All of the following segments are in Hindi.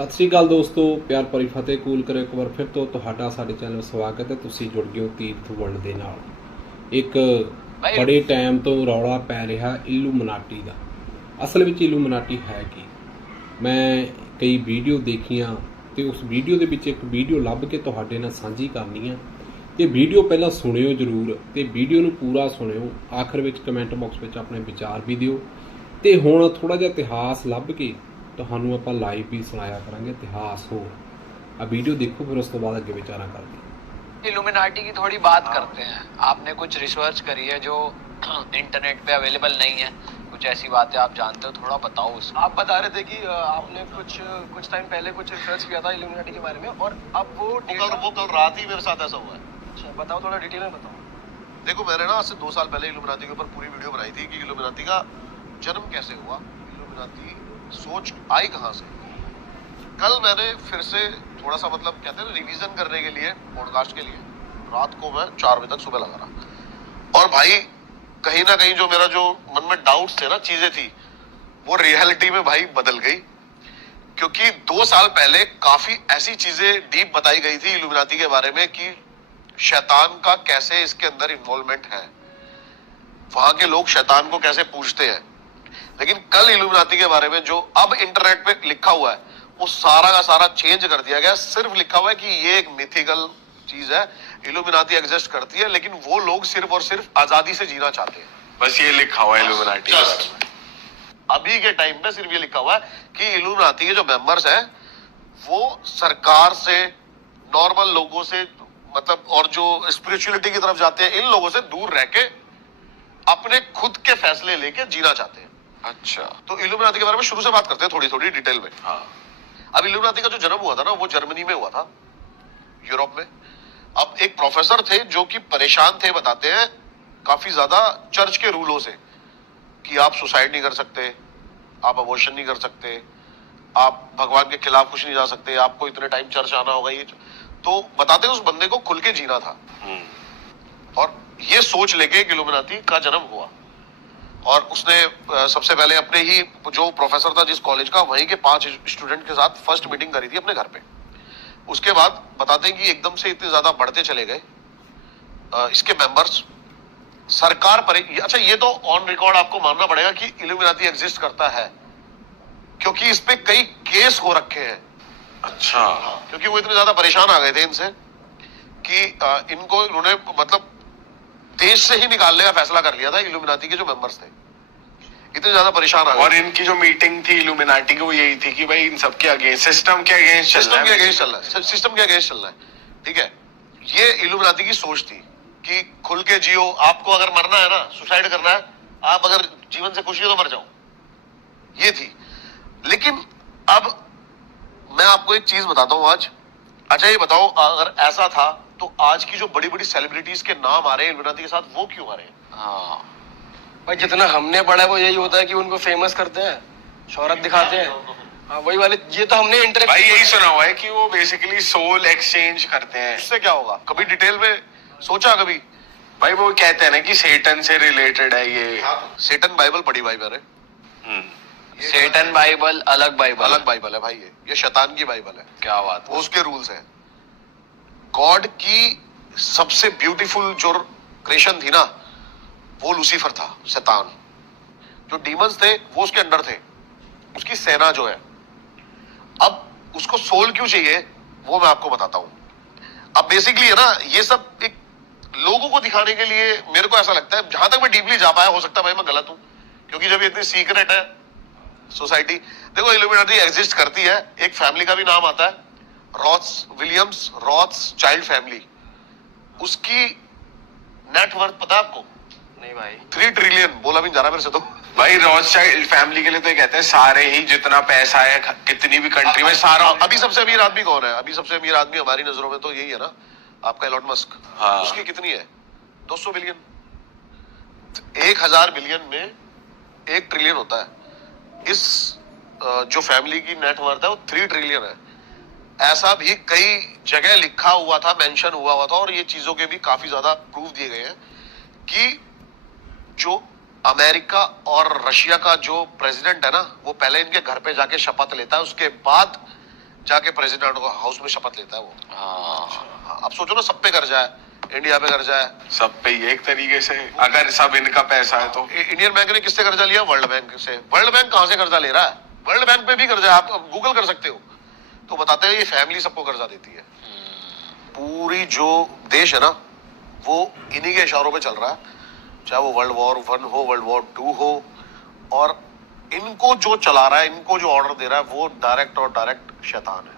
ਸਤਿ ਸ਼੍ਰੀ ਅਕਾਲ ਦੋਸਤੋ, ਪਿਆਰ ਭਰੀ ਫਤਿਹ ਕੂਲ ਕਰੋ ਇੱਕ ਵਾਰ ਫਿਰ ਤੋਂ ਤੁਹਾਡਾ ਸਾਡੇ ਚੈਨਲ ਸਵਾਗਤ ਹੈ। ਤੁਸੀਂ ਜੁੜ ਗਏ ਹੋ ਤੀਰਥ ਵਰਲਡ ਦੇ ਨਾਲ। ਇੱਕ ਬੜੇ ਟਾਈਮ ਤੋਂ ਰੌਲਾ ਪੈ ਰਿਹਾ ਇਲੂਮਨਾਟੀ ਦਾ। ਅਸਲ ਵਿੱਚ ਇਲੂਮਨਾਟੀ ਹੈ ਕੀ? ਮੈਂ ਕਈ ਵੀਡੀਓ ਦੇਖੀਆਂ ਤੇ ਉਸ ਵੀਡੀਓ ਦੇ ਵਿੱਚ ਇੱਕ ਵੀਡੀਓ ਲੱਭ ਕੇ ਤੁਹਾਡੇ ਨਾਲ ਸਾਂਝੀ ਕਰਨੀ ਆ। ਤੇ ਵੀਡੀਓ ਪਹਿਲਾਂ ਸੁਣਿਓ ਜ਼ਰੂਰ ਤੇ ਵੀਡੀਓ ਨੂੰ ਪੂਰਾ ਸੁਣਿਓ, ਆਖਰ ਵਿੱਚ ਕਮੈਂਟ ਬਾਕਸ ਵਿੱਚ ਆਪਣੇ ਵਿਚਾਰ ਵੀ ਦਿਓ। ਤੇ ਹੁਣ ਥੋੜਾ ਜਿਹਾ ਇਤਿਹਾਸ ਲੱਭ ਕੇ ਤੁਹਾਨੂੰ ਆਪਾਂ ਲਾਈਵ भी सुनाया करेंगे इतिहास हो। अब वीडियो देखो फिर उसके बाद आगे विचारा करते। इल्यूमिनाटी की थोड़ी बात करते हैं। आपने कुछ रिसर्च करी है जो इंटरनेट पे अवेलेबल नहीं है, कुछ ऐसी बातें आप जानते हो, थोड़ा बताओ उसमें। आप बता रहे थे कि आपने कुछ टाइम पहले कुछ रिसर्च किया था इल्यूमिनाटी के बारे में, और अब वो कल रात ही मेरे साथ ऐसा हुआ है। अच्छा बताओ, थोड़ा डिटेल में बताओ। देखो, मैंने ना आज से 2 साल पहले इल्यूमिनाटी के ऊपर पूरी वीडियो बनाई थी कि इल्यूमिनाटी का जन्म कैसे हुआ, इल्यूमिनाटी सोच आई कहाँ से। कल मैंने फिर से थोड़ा सा कहते हैं ना, रिवीजन करने के लिए पॉडकास्ट के लिए रात को मैं 4 बजे तक सुबह लगा रहा। और भाई कहीं ना कहीं जो मेरा जो मन में डाउट्स थे ना, चीजें थी, वो रियलिटी में भाई बदल गई। क्योंकि 2 साल पहले काफी ऐसी चीजें डीप बताई गई थी इल्यूमिनाटी के बारे में कि शैतान का कैसे इसके अंदर इन्वॉल्वमेंट है, वहां के लोग शैतान को कैसे पूजते हैं। लेकिन कल इल्यूमिनाटी के बारे में जो अब इंटरनेट पे लिखा हुआ है, वो सारा का सारा चेंज कर दिया गया। सिर्फ लिखा हुआ है कि ये एक मिथिकल चीज है, इल्यूमिनाटी एग्जिस्ट करती है, लेकिन वो लोग सिर्फ और सिर्फ आजादी से जीना चाहते हैं। बस ये लिखा हुआ है इल्यूमिनाटी के बारे में। अभी के टाइम पे सिर्फ ये लिखा हुआ है कि इल्यूमिनाटी के जो मेंबर्स हैं वो सरकार से, नॉर्मल लोगों से और जो स्पिरिचुअलिटी की तरफ जाते हैं, इन लोगों से दूर रह के अपने खुद के फैसले लेके जीना चाहते हैं। अच्छा, तो इल्यूमिनाटी के बारे में शुरू से बात करते हैं, थोड़ी थोड़ी डिटेल में। हाँ। अब इल्यूमिनाटी का जो जन्म हुआ था ना, वो जर्मनी में हुआ था, यूरोप में। अब एक प्रोफेसर थे जो कि परेशान थे, बताते हैं, काफी ज्यादा चर्च के रूलों से कि आप सुसाइड नहीं कर सकते, आप अबॉर्शन नहीं कर सकते, आप भगवान के खिलाफ कुछ नहीं जा सकते, आपको इतने टाइम चर्च आना होगा। ये तो बताते हैं उस बंदे को खुल के जीना था, और ये सोच लेके इल्यूमिनाटी का जन्म हुआ। और उसने सबसे पहले अपने ही जो प्रोफेसर था जिस कॉलेज का, वहीं के 5 स्टूडेंट के साथ फर्स्ट मीटिंग करी थी अपने घर पे। उसके बाद बताते हैं कि एकदम से इतने ज्यादा बढ़ते चले गए इसके मेंबर्स। सरकार पर अच्छा, ये तो ऑन रिकॉर्ड आपको मानना पड़ेगा कि इल्यूमिनाटी एग्जिस्ट करता है, क्योंकि इस पे कई केस हो रखे हैं। अच्छा, क्योंकि वो इतने ज्यादा परेशान आ गए थे इनसे कि इनको इन्होंने देश से ही निकालने का फैसला कर लिया था। इल्यूमिनाटी के जो मेंबर्स थे इतने ज्यादा परेशान आ गए। और इनकी जो मीटिंग थी इल्यूमिनाटी की, वो यही थी कि भाई इन सब के अगेंस्ट, सिस्टम के अगेंस्ट चल रहा है, सिस्टम के अगेंस्ट चल रहा है। ठीक है, ये इल्यूमिनाटी की सोच थी कि खुल के जियो, आपको अगर मरना है ना, सुसाइड करना है, आप अगर जीवन से खुशी हो तो मर जाओ, ये थी। लेकिन अब मैं आपको एक चीज बताता हूं आज। अच्छा ये बताओ, अगर ऐसा था तो आज की जो बड़ी बड़ी सेलिब्रिटीज के नाम आ रहे हैं इल्यूमिनाटी के साथ, वो क्यों आ रहे हैं? हाँ भाई जितना हमने पढ़ा है वो यही होता है कि उनको फेमस करते हैं, शोहरत दिखाते हैं। हाँ वही वाले, ये तो हमने इंटरनेट भाई यही सुना हुआ है कि वो बेसिकली सोल एक्सचेंज करते हैं। इससे क्या होगा? कभी डिटेल में सोचा कभी? भाई वो कहते हैं ना कि सेटन से रिलेटेड है ये। सेटन बाइबल पढ़ी भाई मैंने। सेटन बाइबल अलग बाइबल, अलग बाइबल है भाई, ये शैतान की बाइबल है। क्या बात है। वो उसके रूल्स हैं। गॉड की सबसे ब्यूटीफुल जो क्रिएशन थी ना, वो लूसीफर था, शैतान। जो डीमंस थे वो उसके अंडर थे, उसकी सेना जो है। अब उसको सोल क्यों चाहिए वो मैं आपको बताता हूं। अब बेसिकली है ना, ये सब एक लोगों को दिखाने के लिए, मेरे को ऐसा लगता है, जहां तक मैं डीपली जा पाया, हो सकता है भाई मैं गलत हूं, क्योंकि जब ये इतनी सीक्रेट है सोसाइटी। देखो इल्यूमिनाटी एग्जिस्ट करती है, एक फैमिली का भी नाम आता है, रॉथ्स विलियम्स रॉथ्स चाइल्ड फैमिली। उसकी नेटवर्थ पता है आपको? नहीं भाई। 3 ट्रिलियन बोला भी नहीं जा रहा मेरे से तो। भाई रॉथस्चाइल्ड फैमिली के लिए तो ये कहते हैं सारे ही जितना पैसा है कितनी भी कंट्री में सारा। अभी सबसे अमीर आदमी कौन है? अभी सबसे अमीर आदमी हमारी नजरों में तो यही है ना, आपका एलोन मस्क। हाँ। उसकी कितनी है? 200 बिलियन। 1000 बिलियन में 1 ट्रिलियन होता है। इस जो फैमिली की नेटवर्थ है वो 3 ट्रिलियन है। ऐसा भी कई जगह लिखा हुआ था, मेंशन हुआ था, और ये चीजों के भी काफी ज्यादा प्रूफ दिए गए हैं कि जो अमेरिका और रशिया का जो प्रेसिडेंट है ना, वो पहले इनके घर पे जाके शपथ लेता है, उसके बाद जाके प्रेसिडेंट हाउस में शपथ लेता है वो। हाँ, अब सोचो ना, सब पे कर जाए, इंडिया पे कर जाए, सब पे ही एक तरीके से, अगर सब इनका पैसा है तो। इंडियन बैंक ने किससे कर्जा लिया? वर्ल्ड बैंक से। वर्ल्ड बैंक कहाँ से कर्जा ले रहा है? वर्ल्ड बैंक पे भी कर्जा, आप गूगल कर सकते हो, तो बताते हैं ये फैमिली सबको कर्जा देती है। पूरी जो देश है ना, वो इन्हीं के इशारों पे चल रहा है, चाहे वो वर्ल्ड वॉर 1 हो, वर्ल्ड वॉर 2 हो, और इनको जो चला रहा है, इनको जो ऑर्डर दे रहा है, वो डायरेक्ट और डायरेक्ट शैतान है।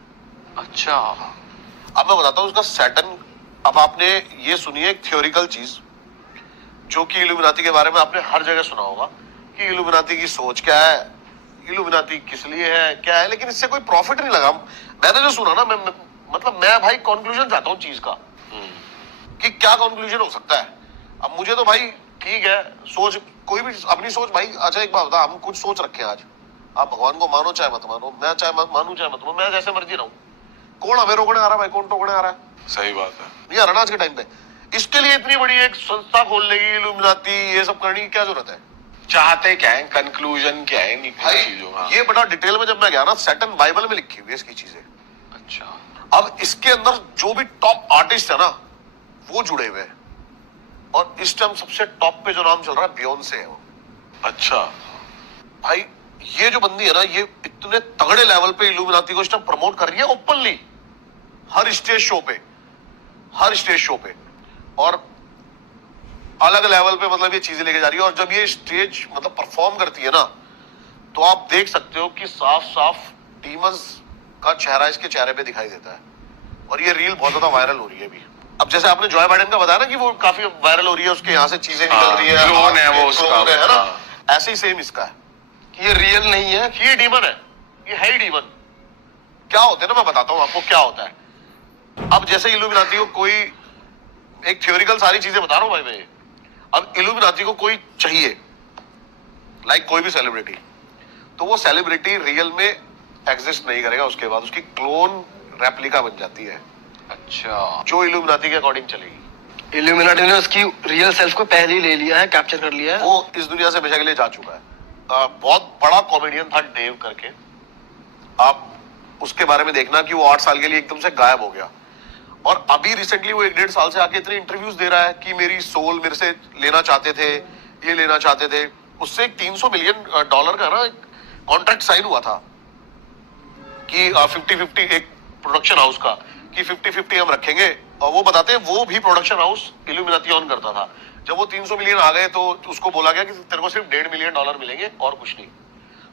अच्छा, अब मैं बताता हूँ उसका सैटर्न। अब आपने ये सुनिए एक थ्योरिकल चीज, जो कि इल्यूमिनाती के बारे में आपने हर जगह सुना होगा कि इल्यूमिनाती की सोच क्या है, इल्यूमिनाती किस लिए है, क्या है, लेकिन इससे कोई प्रॉफिट नहीं लगा। मैंने जो सुना ना, मैं भाई कंक्लूजन चाहता हूँ चीज का, कि क्या कंक्लूजन हो सकता है। अब मुझे तो भाई ठीक है, सोच कोई भी अपनी सोच भाई। अच्छा एक बात बता, हम कुछ सोच रखे हैं आज, आप भगवान को मानो चाहे मत मानो, मैं चाहे मानू चाहे मत मानो, मैं जैसे मर्जी रहूं, कौन हमें रोकने आ रहा है भाई? कौन रोकने आ रहा है? सही बात है। नहीं आ रहा ना आज के टाइम पे। इसके लिए इतनी बड़ी एक संस्था खोल लेगी, इल्यूमिनाती, ये सब करने की क्या जरूरत है? चाहते क्या है, कंक्लूजन क्या है इन भाई चीजों? हाँ। ये बड़ा डिटेल में जब मैं गया ना, सैटर्न बाइबल में लिखी हुई है इसकी चीजें। अच्छा, अब इसके अंदर जो भी टॉप आर्टिस्ट है ना, वो जुड़े हुए हैं, और इस टाइम सबसे टॉप पे जो नाम चल रहा है, बियोंसे है वो। अच्छा, भाई ये जो बंदी है ना, ये इतने तगड़े लेवल पे इल्यूमिनाती को इस टाइम प्रमोट कर रही है ओपनली, हर स्टेज शो पे, हर स्टेज शो पे, और अलग लेवल पे मतलब ये चीजें लेके जा रही है। और जब ये स्टेज मतलब परफॉर्म करती है ना, तो आप देख सकते हो कि साफ साफ डीमंस का चेहरा इसके चेहरे पे दिखाई देता है, और ये रील बहुत ज्यादा वायरल हो रही है अभी। अब जैसे आपने जॉय बाइडेन का बताया ना कि वो काफी वायरल हो रही है, उसके यहाँ से चीजें निकल रही है, क्लोन है वो उसका, क्लोन है ना, हाँ। ऐसे ही सेम इसका है कि ये रियल नहीं है, कि ये डीमन है, ये है ही डीमन। क्या होते हैं ना, मैं बताता हूँ आपको क्या होता है। अब जैसे इल्यूमिनाती को कोई, एक थ्योरिकल सारी चीजें बता रहा हूँ भाई मैं, अब इल्यूमिनाती को कोई चाहिए, लाइक कोई भी सेलिब्रिटी, तो वो सेलिब्रिटी रियल में एग्जिस्ट नहीं करेगा, उसके बाद उसकी क्लोन रेप्लिका बन जाती है, अच्छा, जो इल्यूमिनाती के अकॉर्डिंग चलेगी। इल्यूमिनाटी ने उसकी रियल सेल्फ को पहले ही ले लिया है, कैप्चर कर लिया है। वो इस दुनिया से हमेशा के लिए जा चुका है। बहुत बड़ा कॉमेडियन था डेव करके, आप उसके बारे में देखना कि वो 8 साल के लिए एकदम से गायब हो गया, और अभी रिसेंटली वो 1-1.5 साल से आके इतने इंटरव्यूज दे रहा है कि मेरी सोल मेरे से लेना चाहते थे, ये लेना चाहते थे। उससे एक $300 मिलियन का ना कॉन्ट्रैक्ट साइन हुआ था कि 50-50 एक प्रोडक्शन हाउस का, कि 50-50 हम रखेंगे। और वो बताते हैं वो भी प्रोडक्शन हाउस इल्यूमिनाती ऑन करता था। जब वो 300 मिलियन आ गए तो उसको बोला गया कि तेरे को सिर्फ $1.5 मिलियन मिलेंगे और कुछ नहीं।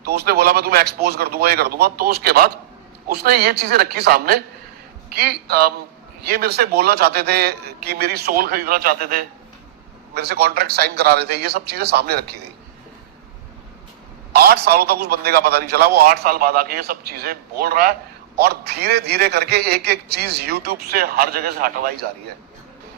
तो उसने बोला मैं तुम्हें एक्सपोज कर दूंगा, ये कर दूंगा। तो उसके बाद उसने ये चीजें रखी सामने कि ये मेरे से बोलना चाहते थे कि मेरी सोल खरीदना चाहते थे, मेरे से कॉन्ट्रैक्ट साइन करा रहे थे, ये सब चीजें सामने रखी गई। 8 सालों तक उस बंदे का पता नहीं चला, वो 8 साल बाद आके ये सब चीजें बोल रहा है, और धीरे धीरे करके एक एक चीज यूट्यूब से हर जगह से हटवाई जा रही है।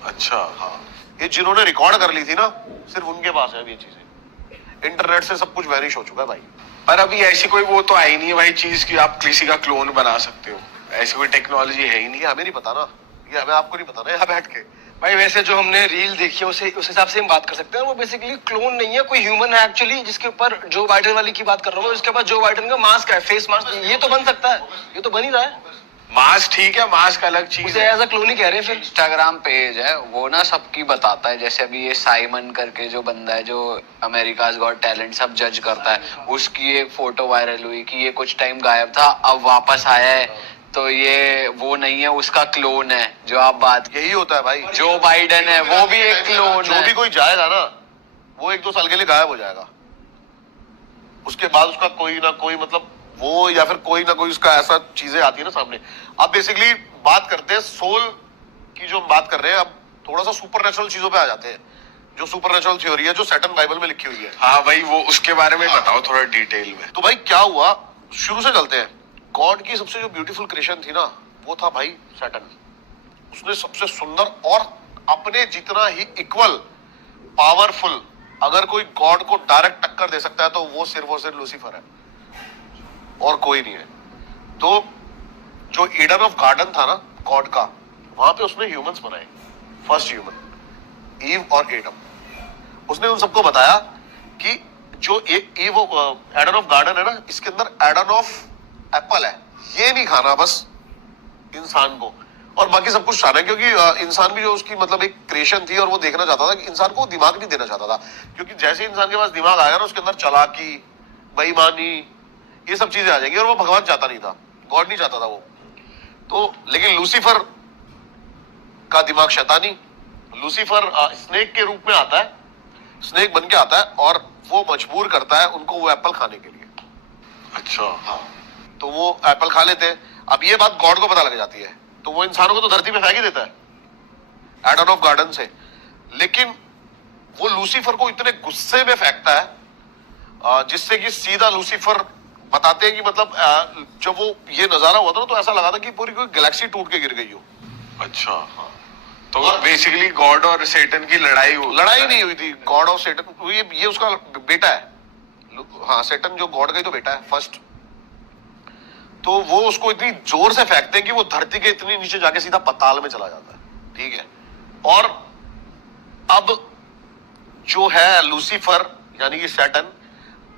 अच्छा, हाँ, ये जिन्होंने रिकॉर्ड कर ली थी ना, सिर्फ उनके पास है अब ये चीजें। इंटरनेट से सब कुछ वैनिश हो चुका है भाई। पर अभी ऐसी कोई वो तो आई नहीं है भाई चीज की आप किसी का क्लोन बना सकते हो, ऐसी कोई टेक्नोलॉजी है ही नहीं। ये हमें नहीं पता ना, ये हमें आपको नहीं पता ना यहाँ बैठ के। भाई वैसे जो हमने रील देखी है उस हिसाब से हम बात कर सकते हैं। वो बेसिकली क्लोन नहीं है, कोई ह्यूमन है एक्चुअली, जिसके ऊपर जो बाइडेन वाली की बात कर रहा हूँ, जिसके पास जो बाइडेन का मास्क है, फेस मास्क, ये तो बन सकता है, ये तो बन ही रहा है। मास्क ठीक है, मास्क अलग चीज उसे है। एज अ क्लोन ही कह रहे हैं फिर। इंस्टाग्राम पेज है वो ना सबकी बताता है। जैसे अभी ये साइमन करके जो बंदा है जो अमेरिकाज गॉट टैलेंट सब जज करता है, उसकी एक फोटो वायरल हुई कि ये कुछ टाइम गायब था, अब वापस आया है, तो ये वो नहीं है, उसका क्लोन है। जो आप बात, यही होता है भाई, जो बाइडेन है वो भी एक क्लोन जो है। भी कोई जाएगा ना, वो 1-2 साल के लिए गायब हो जाएगा। उसके बाद उसका कोई ना कोई मतलब वो, या फिर कोई ना कोई उसका ऐसा चीजें आती है ना सामने। अब बेसिकली बात करते हैं सोल की, जो हम बात कर रहे हैं, अब थोड़ा सा सुपर नेचुरल चीजों पे आ जाते हैं। जो सुपर नेचुरल थ्योरी है, जो सैटर्न बाइबल में लिखी हुई है। हाँ भाई, वो उसके बारे में बताओ थोड़ा डिटेल में। तो भाई क्या हुआ, शुरू से चलते हैं। गॉड की सबसे जो ब्यूटीफुल क्रिएशन थी ना, वो था भाई सैटर्न। उसने सबसे सुंदर और अपने जितना ही इक्वल पावरफुल, अगर कोई गॉड को डायरेक्ट टक्कर दे सकता है तो वो सिर्फ और सिर्फ लूसीफर है, और कोई नहीं है। तो जो ईडन ऑफ गार्डन था ना गॉड का, वहां पे उसने ह्यूमंस बनाए, फर्स्ट ह्यूमन ईव और एडम। उसने उन सबको बताया कि जो ईव एडन ऑफ गार्डन है ना, इसके अंदर एडन ऑफ एप्पल है, ये नहीं खाना, बस इंसान को, और बाकी सब कुछ शान है, क्योंकि इंसान भी जो उसकी मतलब एक क्रिएशन थी और वो देखना चाहता था कि इंसान को दिमाग नहीं देना चाहता था, क्योंकि जैसे इंसान के पास दिमाग आएगा ना उसके अंदर चालाकी, बेईमानी, ये सब चीजें आ जाएंगी, और वो भगवान चाहता नहीं था, गॉड नहीं चाहता था वो तो। लेकिन लूसीफर का दिमाग शैतानी, लूसीफर स्नेक के रूप में आता है, स्नेक बन के आता है, और वो मजबूर करता है उनको वो एप्पल खाने के लिए। अच्छा। हाँ, तो वो एप्पल खा लेते हैं। अब ये बात गॉड को पता लग जाती है, तो वो इंसानों को तो धरती पे फेंक ही देता है एडन ऑफ गार्डन से, लेकिन वो लूसीफर को इतने गुस्से में फेंकता है जिससे कि सीधा लूसीफर बताते हैं कि मतलब जब वो ये नजारा हुआ था ना, तो ऐसा लगा था कि पूरी कोई गैलेक्सी टूट के गिर गई हो। अच्छा। हाँ। तो बेसिकली गॉड और सेटन की लड़ाई नहीं हुई थी, गॉड और सेटन, ये उसका बेटा है। हाँ, सेटन जो गॉड का ही तो बेटा है फर्स्ट। तो वो उसको इतनी जोर से फेंकते हैं कि वो धरती के इतनी नीचे जाके सीधा पताल में चला जाता है। ठीक है, और अब जो है लूसीफर यानी कि सैटर्न,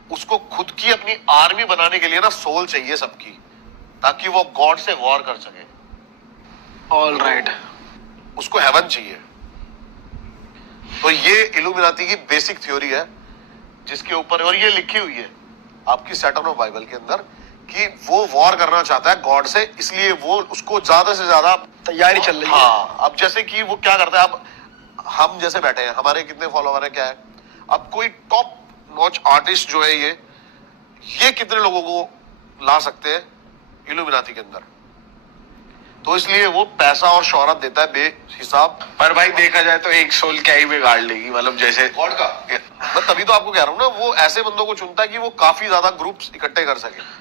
उसको खुद की अपनी आर्मी बनाने के लिए ना सोल चाहिए सबकी, ताकि वो गॉड से वॉर कर सके। ऑल राइट, उसको हेवन चाहिए। तो ये इल्यूमिनाती की बेसिक थ्योरी है, जिसके ऊपर, और ये लिखी हुई है आपकी सैटर्न ऑफ बाइबल के अंदर, कि वो वॉर करना चाहता है गॉड से, इसलिए वो उसको ज्यादा से ज्यादा तैयारी चल रही है। हाँ, अब जैसे कि वो क्या करता है, अब हम जैसे बैठे हैं, हमारे कितने फॉलोवर है, क्या है, अब कोई टॉप नॉच आर्टिस्ट जो है ये कितने लोगों को ला सकते हैं इल्यूमिनाती के अंदर, तो इसलिए वो पैसा और शोहरत देता है बेहिसाब। पर भाई देखा जाए तो एक सोल क्या ही बिगाड़ लेगी, मतलब जैसे गॉड का। मैं तभी तो आपको कह रहा हूँ ना, वो ऐसे बंदों को चुनता है कि वो काफी ज्यादा ग्रुप्स इकट्ठे कर सके।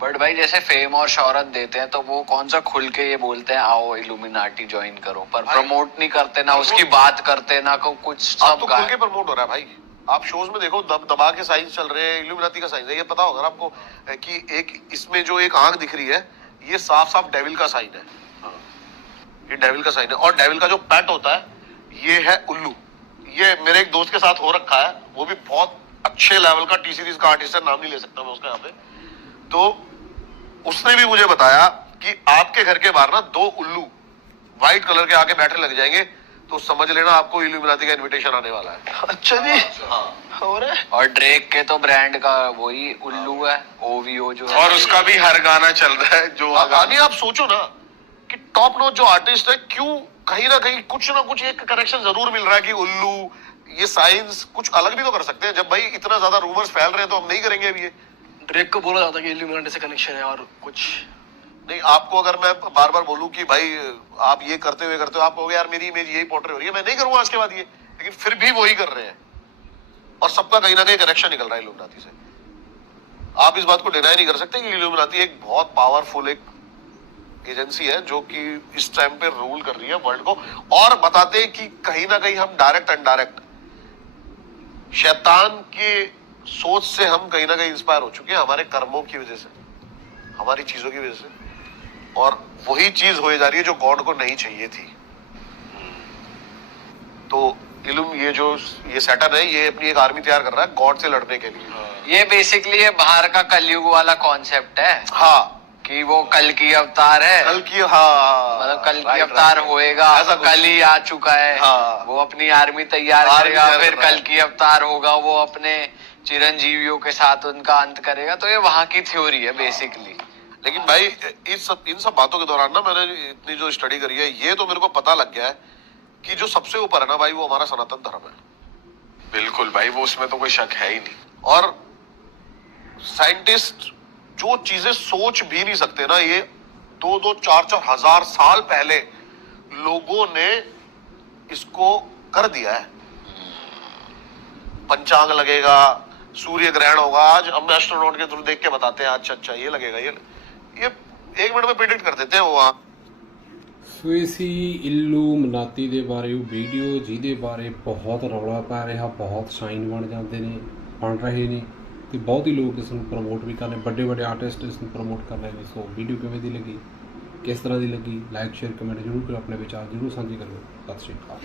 बट भाई जैसे फेम और शोहरत देते हैं, तो वो कौन सा खुल के ये बोलते हैं आओ इल्यूमिनाटी ज्वाइन करो, पर प्रमोट नहीं करते, ना उसकी बात करते, ना कुछ। अब सब तो खुल के प्रमोट हो रहा है भाई, आप शोज में देखो, दबा के साइंस चल रहे हैं, इल्यूमिनाती का साइंस है। ये पता होगा ना आपको कि एक इसमें जो एक आंख दिख रही है, ये साफ साफ डेविल का साइन है। ये डेविल का साइन है, और डेविल का जो पैट होता है ये है उल्लू। ये मेरे एक दोस्त के साथ हो रखा है, वो भी बहुत अच्छे लेवल का टी सीरीज का आर्टिस्ट है, नाम नहीं ले सकता मैं उसका यहाँ पे। तो उसने भी मुझे बताया कि आपके घर के बाहर ना 2 उल्लू व्हाइट कलर के आके बैठने लग जाएंगे, तो समझ लेना आपको इल्यूमिनाती का इनविटेशन आने वाला है। अच्छा जी। हाँ। और ड्रेक के तो ब्रांड का वही उल्लू है, ओवीओ जो है, और उसका भी हर गाना चल रहा है जो आगे आप सोचो ना कि टॉप नॉच जो आर्टिस्ट है, क्यों कहीं ना कहीं कुछ ना कुछ एक कनेक्शन जरूर मिल रहा है कि उल्लू, ये साइंस कुछ अलग भी तो कर सकते हैं। जब भाई इतना ज्यादा रूमर्स फैल रहे हैं, तो हम नहीं करेंगे अभी ये। ड्रेक को बोला जाता है कि इल्यूमिनाटी से कनेक्शन है, और कुछ नहीं, आपको अगर मैं बार बार बोलूं कि भाई आप ये करते हुए आप कहोगे यार मेरी इमेज यही पोर्ट्रे हो रही है, मैं नहीं करूंगा आज के बाद ये, लेकिन फिर भी वही कर रहे हैं, और सबका कहीं ना कहीं कनेक्शन निकल रहा है इल्यूमिनाती से। आप इस बात को डिनाई नहीं कर सकते कि इल्यूमिनाती एक बहुत पावरफुल एक एजेंसी है, जो कि इस टाइम पे रूल कर रही है वर्ल्ड को, और बताते हैं कि कहीं ना कहीं हम डायरेक्ट इनडायरेक्ट शैतान के सोच से हम कहीं ना कहीं इंस्पायर हो चुके हैं, हमारे कर्मों की वजह से, हमारी चीजों की वजह से, और वही चीज हो जा रही है जो गॉड को नहीं चाहिए थी। तो ये सैटर्न है, ये अपनी एक आर्मी तैयार कर रहा है गॉड से लड़ने के लिए। ये बेसिकली ये बाहर का कलयुग वाला कॉन्सेप्ट है। हाँ, कि वो कल की अवतार है, कल की, हाँ, मतलब कल की अवतार होएगा, कल ही आ चुका है। हाँ, वो अपनी आर्मी तैयार करेगा, फिर कल की अवतार होगा, वो अपने चिरंजीवियों के साथ उनका अंत करेगा। तो ये वहां की थ्योरी है बेसिकली। लेकिन भाई इन सब बातों के दौरान ना मैंने इतनी जो स्टडी करी है, ये तो मेरे को पता लग गया है कि जो सबसे ऊपर है ना भाई, वो हमारा सनातन धर्म है। बिल्कुल भाई, वो उसमें तो कोई शक है ही नहीं। और साइंटिस्ट जो चीजें सोच भी नहीं सकते ना, ये 2-2, 4-4 हजार साल पहले लोगों ने इसको कर दिया है। पंचांग लगेगा, सूर्य ग्रहण होगा, आज हम एस्ट्रोनॉट के थ्रू देख के बताते हैं, अच्छा ये लगेगा, ये 1 मिनट में प्रेडिक्ट कर देते हैं वो वहां। ਸੋ ਇਸੀ ਇਲੂਮਨਾਤੀ ਦੇ ਬਾਰੇ ਉਹ ਵੀਡੀਓ ਜਿਹਦੇ ਬਾਰੇ ਬਹੁਤ ਰੌਲਾ ਪੈ ਰਿਹਾ, ਬਹੁਤ ਸਾਈਨ ਬਣ ਜਾਂਦੇ ਨੇ, ਬਣ ਰਹੇ ਨੇ, ਤੇ ਬਹੁਤ ਹੀ ਲੋਕ ਇਸ ਨੂੰ ਪ੍ਰਮੋਟ ਵੀ ਕਰ ਰਹੇ, ਵੱਡੇ ਵੱਡੇ ਆਰਟਿਸਟ ਇਸ ਨੂੰ ਪ੍ਰਮੋਟ ਕਰ ਰਹੇ ਨੇ। ਸੋ ਵੀਡੀਓ ਕਿਵੇਂ ਦੀ ਲੱਗੀ, ਕਿਸ ਤਰ੍ਹਾਂ ਦੀ ਲੱਗੀ, ਲਾਈਕ ਸ਼ੇਅਰ ਕਮੈਂਟ ਜ਼ਰੂਰ ਕਰੋ, ਆਪਣੇ ਵਿਚਾਰ ਜ਼ਰੂਰ ਸਾਂਝੇ ਕਰੋ। ਸਤਿ ਸ਼੍ਰੀ ਅਕਾਲ।